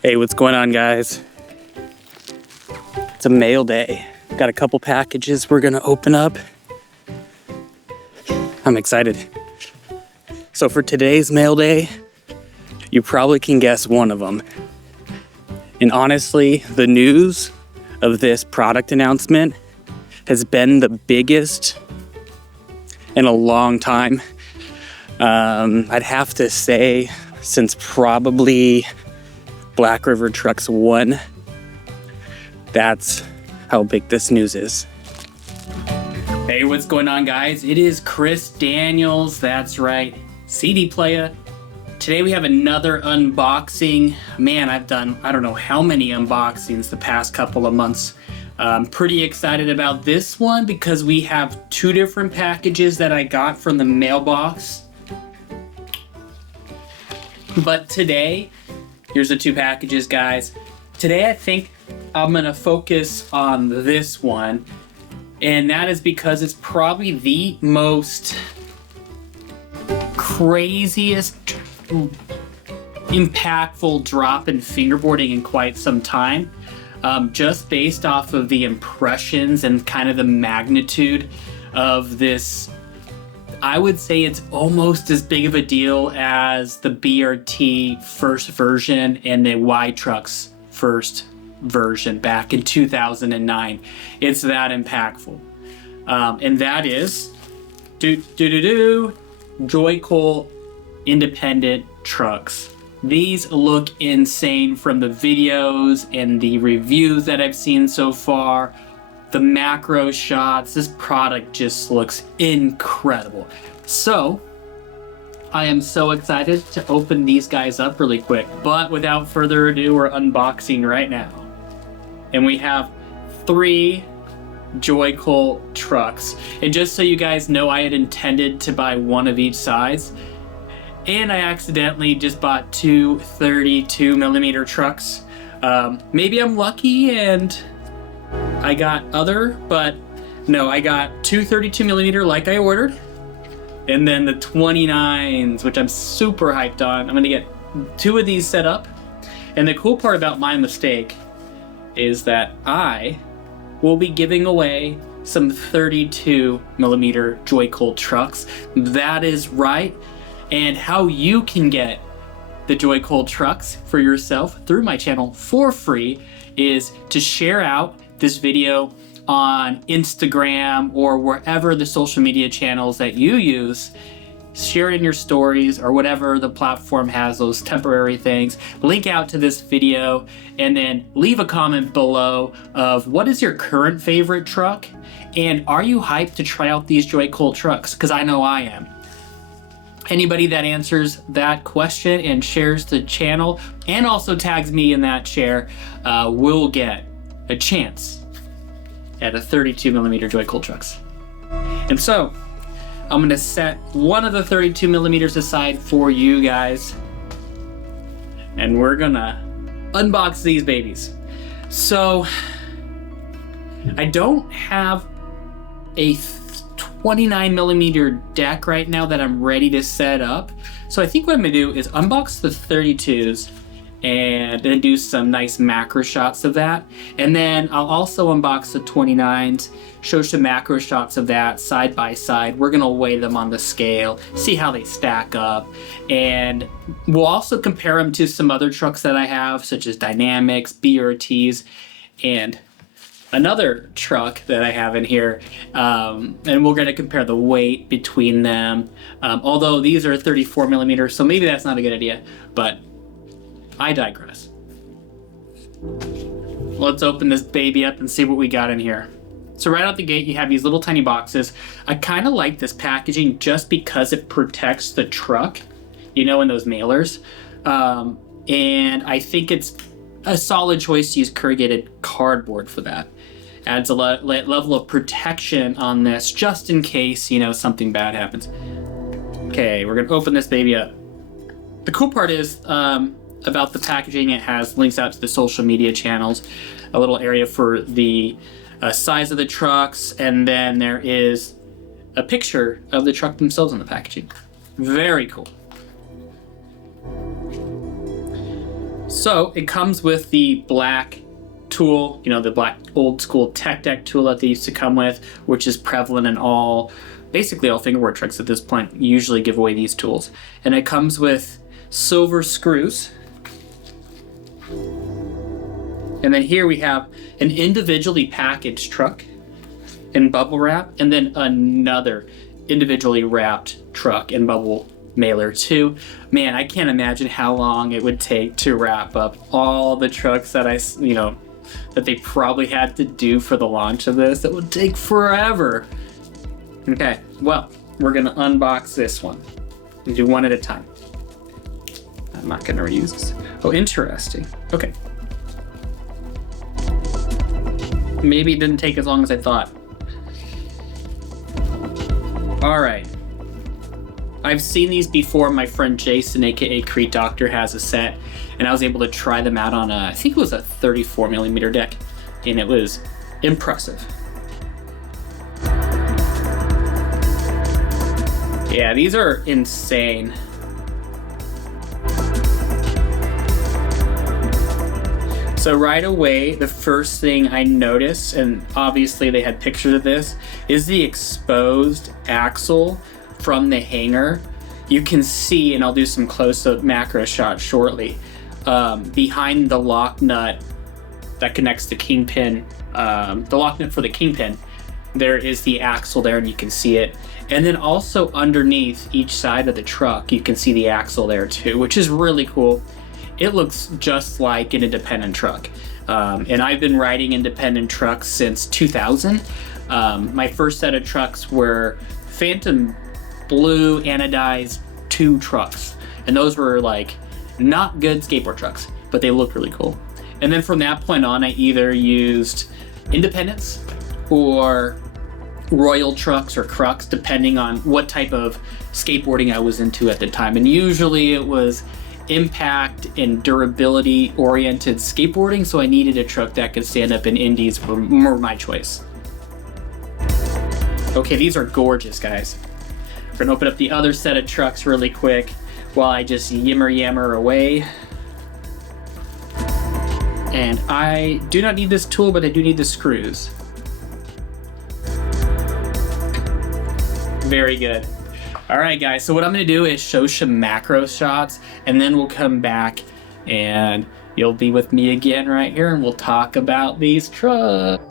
Hey, what's going on, guys? It's a mail day. Got a couple packages we're gonna open up. I'm excited. So for today's mail day, you probably can guess one of them. And honestly, the news of this product announcement has been the biggest in a long time. I'd have to say since probably Black River Trucks 1. That's how big this news is. Hey, what's going on, guys? It is Chris Daniels, that's right, CD player. Today we have another unboxing. Man, I've done I don't know how many unboxings the past couple of months. I'm pretty excited about this one because we have two different packages that I got from the mailbox. But today, here's the two packages, guys. Today I think I'm gonna focus on this one, and that is because it's probably the most craziest, impactful drop in fingerboarding in quite some time. Just based off of the impressions and kind of the magnitude of this. I would say it's almost as big of a deal as the BRT first version and the Y-Trucks first version back in 2009. It's that impactful. And that is Joycult independent trucks. These look insane from the videos and the reviews that I've seen so far. The macro shots, this product just looks incredible. So, I am so excited to open these guys up really quick. But without further ado, we're unboxing right now. And we have 3 Joycult trucks. And just so you guys know, I had intended to buy one of each size. And I accidentally just bought 2 32mm trucks. Maybe I'm lucky and I got other, but no, I got 2 32mm like I ordered, and then the 29s, which I'm super hyped on. I'm gonna get 2 of these set up, and the cool part about my mistake is that I will be giving away some 32mm Joycult trucks. That is right, and how you can get the Joycult trucks for yourself through my channel for free is to share out this video on Instagram or wherever the social media channels that you use. Share it in your stories or whatever the platform has, those temporary things. Link out to this video and then leave a comment below of what is your current favorite truck and are you hyped to try out these Joycult trucks? Because I know I am. Anybody that answers that question and shares the channel and also tags me in that share will get a chance at a 32mm Joycult trucks. And so I'm gonna set one of the 32mm aside for you guys, and we're gonna unbox these babies. So I don't have a 29mm deck right now that I'm ready to set up. So I think what I'm gonna do is unbox the 32s and then do some nice macro shots of that. And then I'll also unbox the 29s, show some macro shots of that side by side. We're gonna weigh them on the scale, see how they stack up. And we'll also compare them to some other trucks that I have, such as Dynamics, BRTs, and another truck that I have in here. And we're gonna compare the weight between them. Although these are 34mm, so maybe that's not a good idea, but I digress. Let's open this baby up and see what we got in here. So right out the gate, you have these little tiny boxes. I kind of like this packaging just because it protects the truck, you know, in those mailers. And I think it's a solid choice to use corrugated cardboard for that. Adds a level of protection on this just in case, you know, something bad happens. Okay, we're gonna open this baby up. The cool part is, about the packaging, it has links out to the social media channels, a little area for the size of the trucks, and then there is a picture of the truck themselves on the packaging. Very cool. So it comes with the black tool, you know, the black old school tech deck tool that they used to come with, which is prevalent in basically all fingerboard trucks at this point usually give away these tools. And it comes with silver screws. And then here we have an individually packaged truck in bubble wrap, and then another individually wrapped truck in bubble mailer too. Man, I can't imagine how long it would take to wrap up all the trucks that that they probably had to do for the launch of this. It would take forever. Okay, well, we're gonna unbox this one and do one at a time. I'm not gonna reuse this. Oh, interesting. Okay. Maybe it didn't take as long as I thought. All right. I've seen these before. My friend Jason, aka Crete Doctor, has a set, and I was able to try them out on I think it was a 34mm deck, and it was impressive. Yeah, these are insane. So right away, the first thing I noticed, and obviously they had pictures of this, is the exposed axle from the hanger. You can see, and I'll do some close-up macro shots shortly, behind the lock nut that connects the kingpin, the lock nut for the kingpin, there is the axle there, and you can see it. And then also underneath each side of the truck, you can see the axle there too, which is really cool. It looks just like an independent truck. And I've been riding independent trucks since 2000. My first set of trucks were Phantom Blue anodized 2 trucks. And those were like not good skateboard trucks, but they look really cool. And then from that point on, I either used independents or Royal trucks or Crux, depending on what type of skateboarding I was into at the time. And usually it was impact and durability oriented skateboarding, so I needed a truck that could stand up in indies were my choice. Okay, these are gorgeous, guys. We're gonna open up the other set of trucks really quick while I just yammer away. And I do not need this tool, but I do need the screws. Very good. All right, guys, so what I'm gonna do is show some macro shots, and then we'll come back and you'll be with me again right here, and we'll talk about these trucks.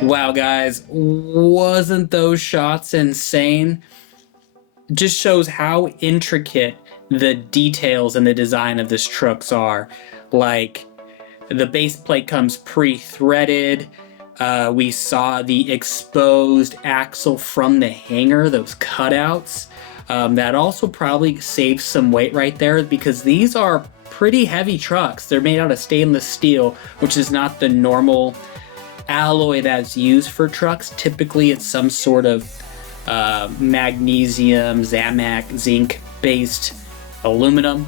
Wow, guys, wasn't those shots insane? Just shows how intricate the details and the design of this trucks are. Like, the base plate comes pre-threaded. We saw the exposed axle from the hanger, those cutouts. That also probably saves some weight right there, because these are pretty heavy trucks. They're made out of stainless steel, which is not the normal alloy that's used for trucks. Typically it's some sort of magnesium, Zamac, zinc based aluminum.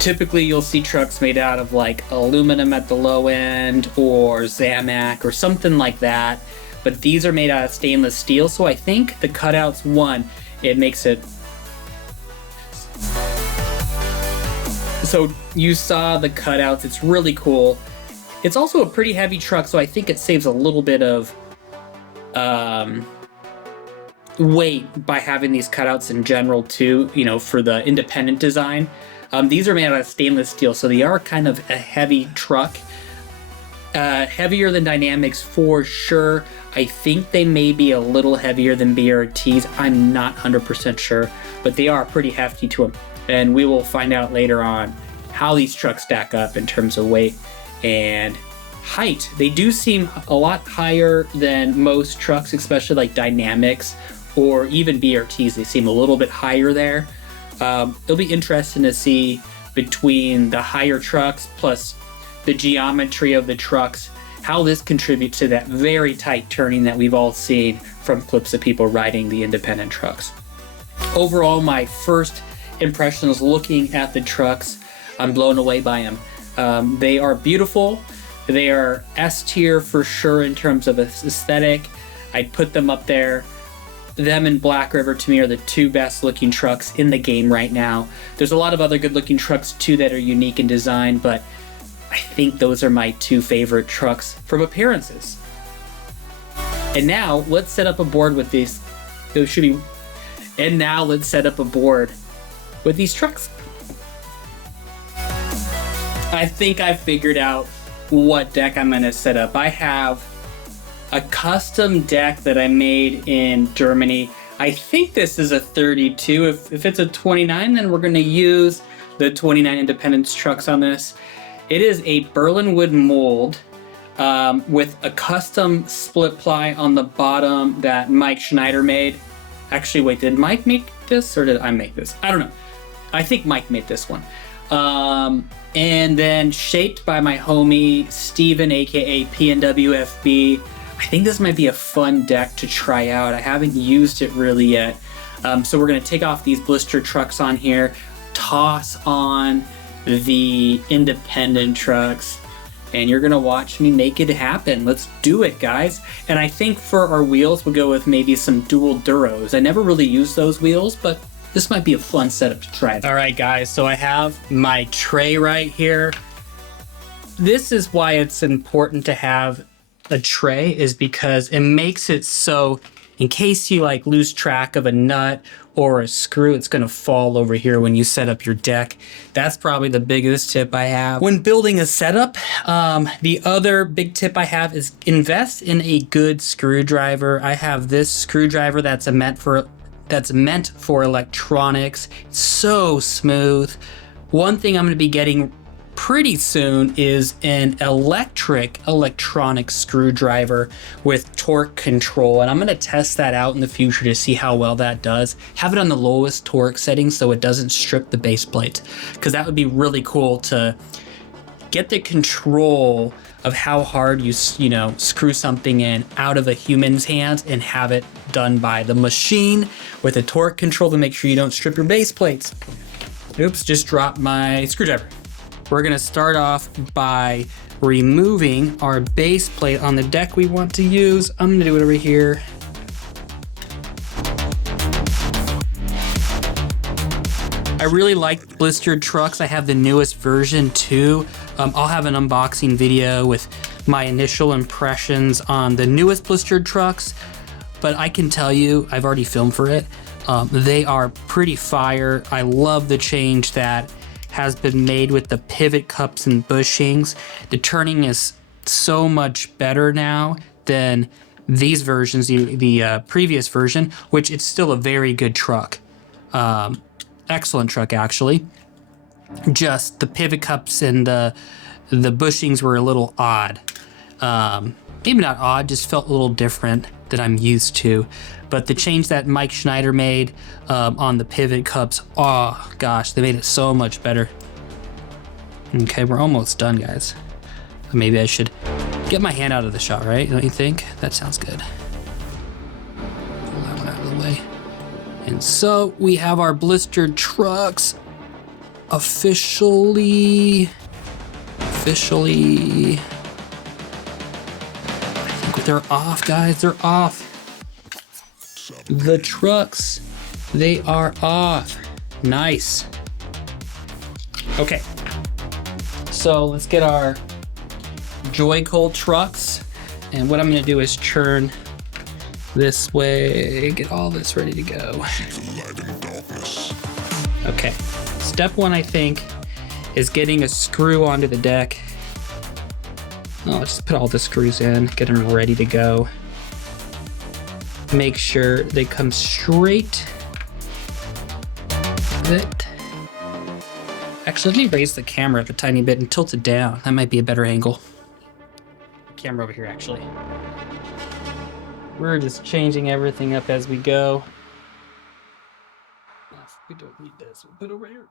Typically you'll see trucks made out of like aluminum at the low end or Zamac or something like that, but these are made out of stainless steel, so I think the cutouts, one, it makes it so you saw the cutouts. It's really cool. It's also a pretty heavy truck, so I think it saves a little bit of weight by having these cutouts in general too, you know, for the independent design. These are made out of stainless steel, so they are kind of a heavy truck. Heavier than Dynamics for sure. I think they may be a little heavier than BRTs. I'm not 100% sure, but they are pretty hefty to them. And we will find out later on how these trucks stack up in terms of weight and height. They do seem a lot higher than most trucks, especially like Dynamics or even BRTs. They seem a little bit higher there. It'll be interesting to see between the higher trucks plus the geometry of the trucks, how this contributes to that very tight turning that we've all seen from clips of people riding the independent trucks. Overall, my first impressions looking at the trucks, I'm blown away by them. They are beautiful. They are S tier for sure in terms of aesthetic. I'd put them up there. Them and Black River to me are the two best looking trucks in the game right now. There's a lot of other good looking trucks too that are unique in design, but I think those are my two favorite trucks from appearances. And now let's set up a board with these. And now let's set up a board with these trucks. I think I've figured out what deck I'm gonna set up. I have a custom deck that I made in Germany. I think this is a 32. If it's a 29, then we're gonna use the 29 Independence trucks on this. It is a Berlin wood mold with a custom split ply on the bottom that Mike Schneider made. Actually, wait, did Mike make this or did I make this? I don't know. I think Mike made this one. And then shaped by my homie Steven, aka PNWFB. I think this might be a fun deck to try out. I haven't used it really yet. So we're gonna take off these blister trucks on here, toss on the independent trucks, and you're gonna watch me make it happen. Let's do it, guys. And I think for our wheels, we'll go with maybe some dual Duros. I never really used those wheels, but this might be a fun setup to try. All right, guys, so I have my tray right here. This is why it's important to have a tray, is because it makes it so in case you like lose track of a nut or a screw, it's gonna fall over here when you set up your deck. That's probably the biggest tip I have when building a setup. The other big tip I have is invest in a good screwdriver. I have this screwdriver that's meant for electronics. It's so smooth. One thing I'm gonna be getting pretty soon is an electronic screwdriver with torque control, and I'm gonna test that out in the future to see how well that does. Have it on the lowest torque setting so it doesn't strip the base plate, because that would be really cool to get the control of how hard you screw something in out of a human's hands and have it done by the machine with a torque control to make sure you don't strip your base plates. Oops, just dropped my screwdriver. We're gonna start off by removing our base plate on the deck we want to use. I'm gonna do it over here. I really like blistered trucks. I have the newest version too. I'll have an unboxing video with my initial impressions on the newest blistered trucks, but I can tell you, I've already filmed for it. They are pretty fire. I love the change that has been made with the pivot cups and bushings. The turning is so much better now than these versions, the previous version, which it's still a very good truck. Excellent truck, actually. Just the pivot cups and the bushings were a little odd. Maybe not odd, just felt a little different than I'm used to. But the change that Mike Schneider made on the pivot cups, oh gosh, they made it so much better. Okay, we're almost done, guys. Maybe I should get my hand out of the shot, right? Don't you think? That sounds good. Pull that one out of the way. And so we have our blistered trucks officially. I think they're off, guys. They're off. The trucks, they are off. Nice. Okay. So let's get our Joycult trucks. And what I'm gonna do is turn this way, get all this ready to go. Okay, step one, I think, is getting a screw onto the deck. Oh, let's just put all the screws in, get them ready to go. Make sure they come straight. Actually, let me raise the camera up a tiny bit and tilt it down. That might be a better angle. camera over here, actually. We're just changing everything up as we go. We don't need this. We'll put it over here.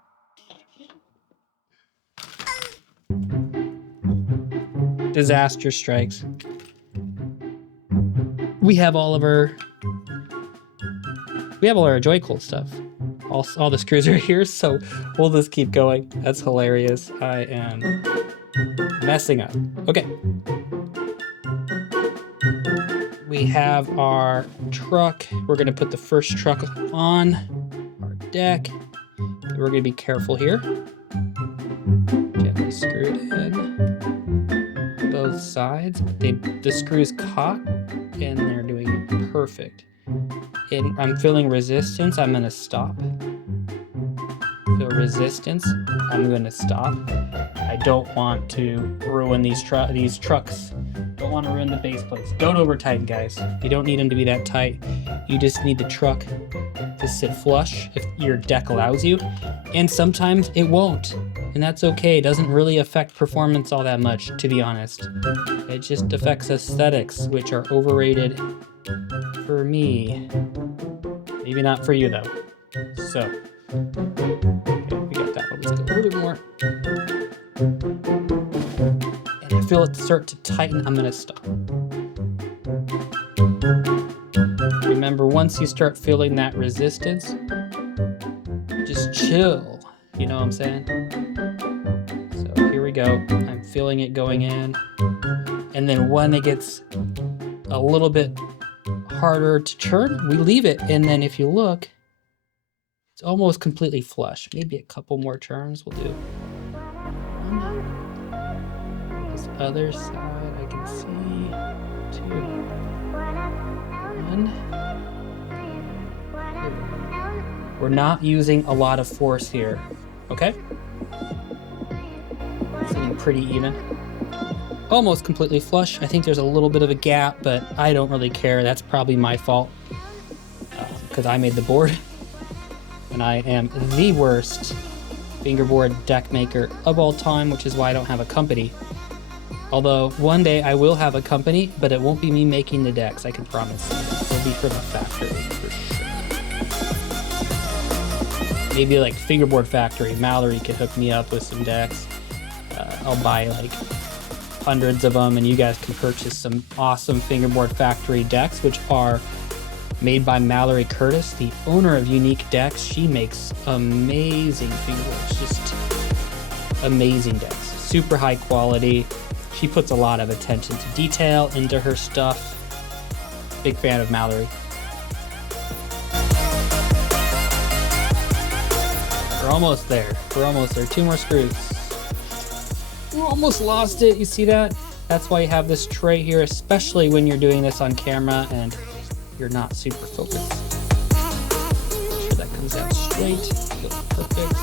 Disaster strikes. We have all our Joycult stuff. All the screws are here, so we'll just keep going. That's hilarious. I am messing up. Okay. We have our truck. We're gonna put the first truck on our deck. We're gonna be careful here. Gently screw it in. Both sides. The screws caught and they're doing it perfect. And I'm feeling resistance. I'm gonna stop. Feel resistance. I'm gonna stop. I don't want to ruin these trucks. Don't want to ruin the base plates. Don't over tighten, guys. You don't need them to be that tight. You just need the truck to sit flush if your deck allows you. And sometimes it won't. And that's okay. It doesn't really affect performance all that much, to be honest. It just affects aesthetics, which are overrated for me. Maybe not for you, though. So, okay, we got that one. Let's go a little bit more. And I feel it start to tighten. I'm going to stop. Remember, once you start feeling that resistance, just chill. You know what I'm saying? So here we go. I'm feeling it going in. And then when it gets a little bit harder to turn, we leave it. And then if you look, it's almost completely flush. Maybe a couple more turns will do. This other side, I can see 2. 1. We're not using a lot of force here, okay? Sitting pretty even. Almost completely flush. I think there's a little bit of a gap, but I don't really care. That's probably my fault because I made the board. And I am the worst fingerboard deck maker of all time, which is why I don't have a company. Although one day I will have a company, but it won't be me making the decks, I can promise. It'll be from a factory for sure. Maybe like Fingerboard Factory. Mallory could hook me up with some decks. I'll buy like hundreds of them and you guys can purchase some awesome Fingerboard Factory decks, which are made by Mallory Curtis, the owner of Unique Decks. She makes amazing fingerboards, just amazing decks. Super high quality. She puts a lot of attention to detail into her stuff. Big fan of Mallory. We're almost there. We're almost there. 2 more screws. We almost lost it. You see that? That's why you have this tray here, especially when you're doing this on camera and you're not super focused. Make sure that comes out straight. Feels perfect.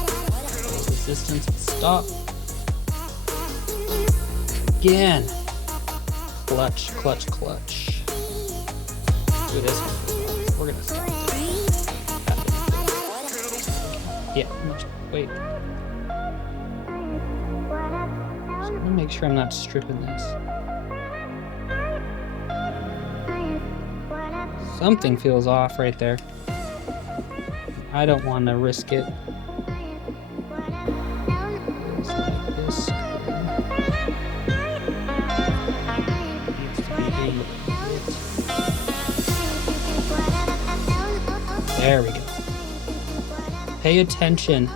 Resistance. Stop. Again. Clutch, clutch, clutch. Do this one. We're gonna stop there. Yeah, wait. So let me make sure I'm not stripping this. Something feels off right there. I don't want to risk it. There we go. Pay attention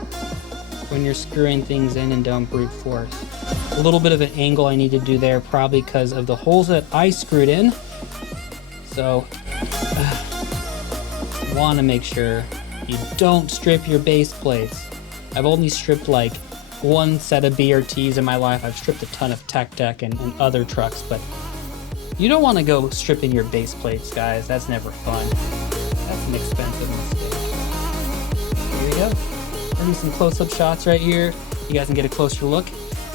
when you're screwing things in and don't brute force. A little bit of an angle I need to do there, probably because of the holes that I screwed in. So, want to make sure you don't strip your base plates. I've only stripped like 1 set of BRTs in my life. I've stripped a ton of Tech Deck and other trucks, but you don't want to go stripping your base plates, guys. That's never fun. That's an expensive mistake. Here we go. I'll do some close-up shots right here. You guys can get a closer look.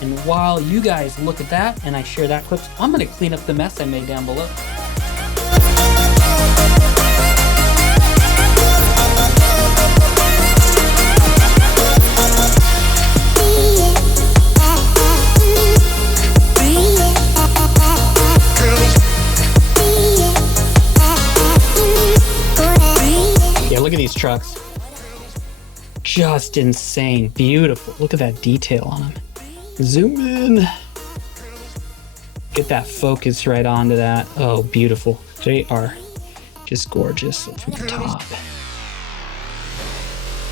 And while you guys look at that and I share that clip, I'm going to clean up the mess I made down below. look at these trucks. Just insane. Beautiful. Look at that detail on them. Zoom in. Get that focus right onto that. Oh, beautiful. They are just gorgeous from the top.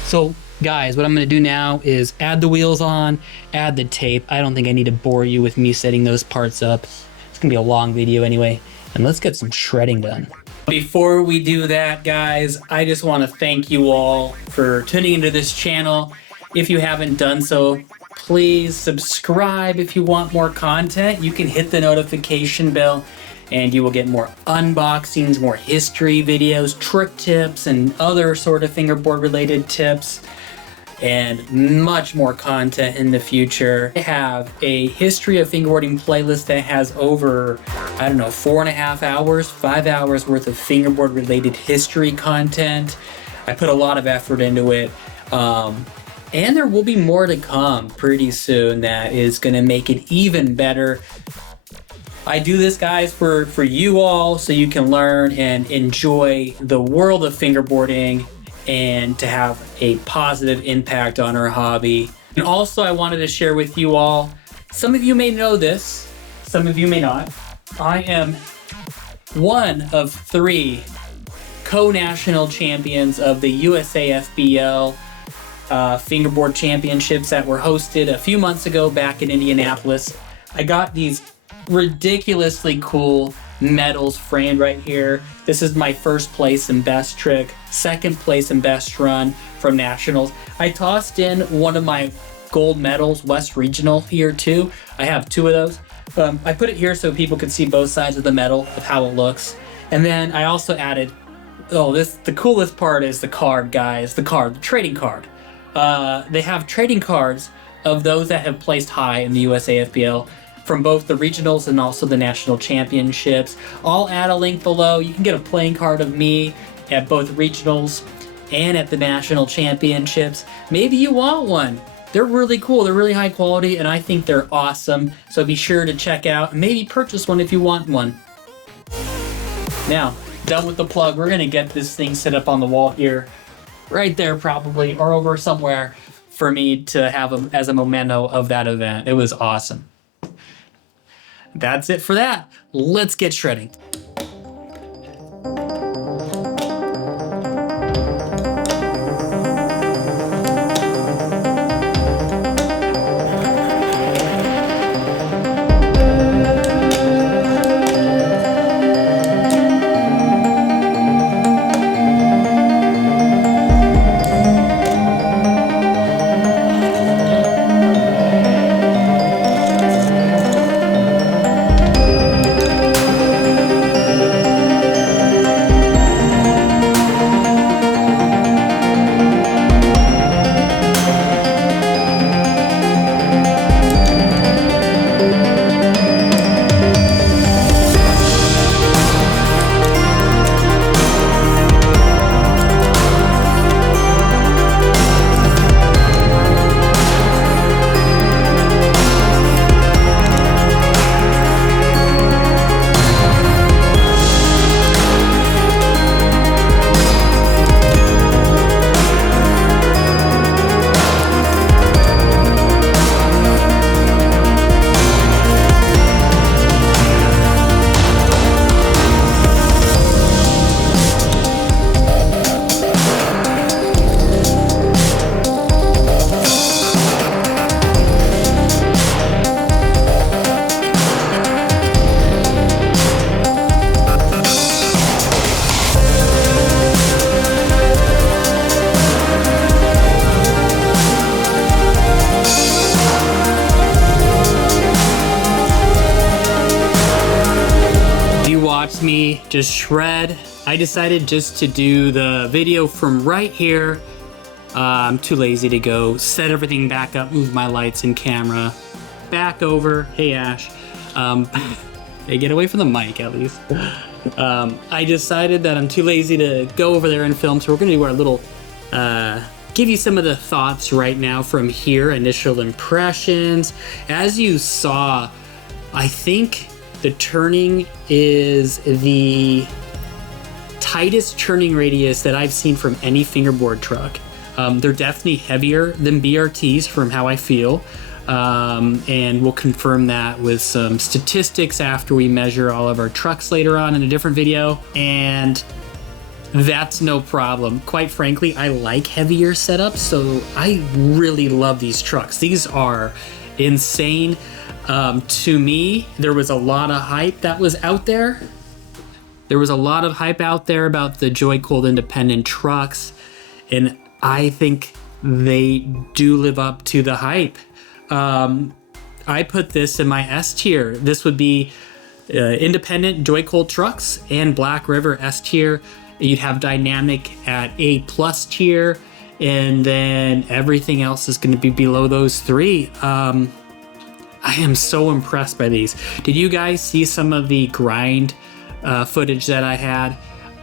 So guys, what I'm gonna do now is add the wheels on, add the tape. I don't think I need to bore you with me setting those parts up. It's gonna be a long video anyway. And let's get some shredding done. Before we do that, guys, I just wanna thank you all for tuning into this channel. If you haven't done so, please subscribe if you want more content. You can hit the notification bell and you will get more unboxings, more history videos, trick tips, and other sort of fingerboard related tips, and much more content in the future. I have a history of fingerboarding playlist that has over, I don't know, 4.5 hours, 5 hours worth of fingerboard related history content. I put a lot of effort into it. And there will be more to come pretty soon that is gonna make it even better. I do this, guys, for you all so you can learn and enjoy the world of fingerboarding and to have a positive impact on our hobby. And also I wanted to share with you all, some of you may know this, some of you may not. I am one of 3 co-national champions of the USAFBL fingerboard championships that were hosted a few months ago back in Indianapolis. I got these ridiculously cool medals framed right here. This is my first place and best trick, second place and best run from nationals. I tossed in one of my gold medals, West Regional, here too. I have 2 of those. I put it here so people could see both sides of the medal of how it looks. And then I also added, the coolest part is the card, guys, the trading card. They have trading cards of those that have placed high in the USAFBL from both the regionals and also the national championships. I'll add a link below. You can get a playing card of me at both regionals and at the national championships. Maybe you want one. They're really cool. They're really high quality, and I think they're awesome. So be sure to check out and maybe purchase one if you want one. Now, done with the plug. We're gonna get this thing set up on the wall here, right there probably, or over somewhere for me to have as a memento of that event. It was awesome. That's it for that. Let's get shredding. Me just shred. I decided just to do the video from right here. I'm too lazy to go set everything back up, move my lights and camera back over. Hey Ash, hey, get away from the mic at least. I decided that I'm too lazy to go over there and film, so we're gonna do our little give you some of the thoughts right now from here, initial impressions. As you saw, I think the turning is the tightest turning radius that I've seen from any fingerboard truck. They're definitely heavier than BRTs from how I feel. And we'll confirm that with some statistics after we measure all of our trucks later on in a different video. And that's no problem. Quite frankly, I like heavier setups, so I really love these trucks. These are insane. To me, there was a lot of hype that was out there. There was a lot of hype out there about the Joycult independent trucks, and I think they do live up to the hype. I put this in my S tier. This would be independent Joycult trucks and Black River S tier. You'd have dynamic at A+ tier, and then everything else is going to be below those three. I am so impressed by these. Did you guys see some of the grind footage that I had?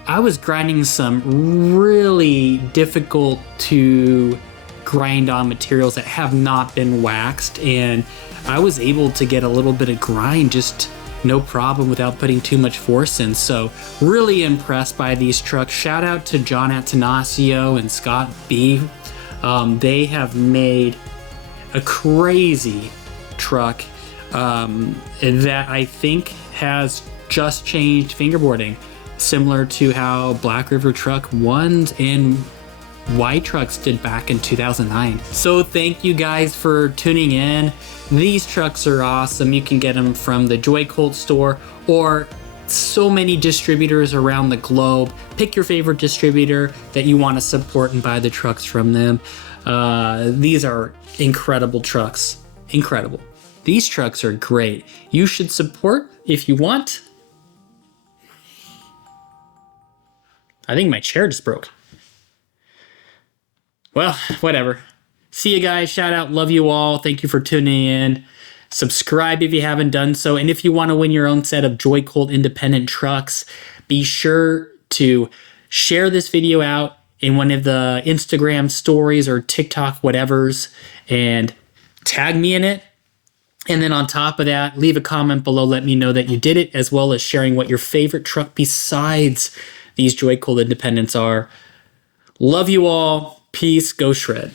I was grinding some really difficult to grind on materials that have not been waxed, and I was able to get a little bit of grind just no problem without putting too much force in. So really impressed by these trucks. Shout out to John Atanasio and Scott B. They have made a crazy truck that I think has just changed fingerboarding, similar to how Black River Truck 1s and Y trucks did back in 2009. So thank you guys for tuning in. These trucks are awesome. You can get them from the Joycult store or so many distributors around the globe. Pick your favorite distributor that you want to support and buy the trucks from them. These are incredible trucks. Incredible. These trucks are great. You should support if you want. I think my chair just broke. Well, whatever. See you guys. Shout out. Love you all. Thank you for tuning in. Subscribe if you haven't done so. And if you want to win your own set of Joycult independent trucks, be sure to share this video out in one of the Instagram stories or TikTok whatevers and tag me in it. And then on top of that, leave a comment below. Let me know that you did it, as well as sharing what your favorite truck besides these Joycult independents are. Love you all. Peace. Go shred.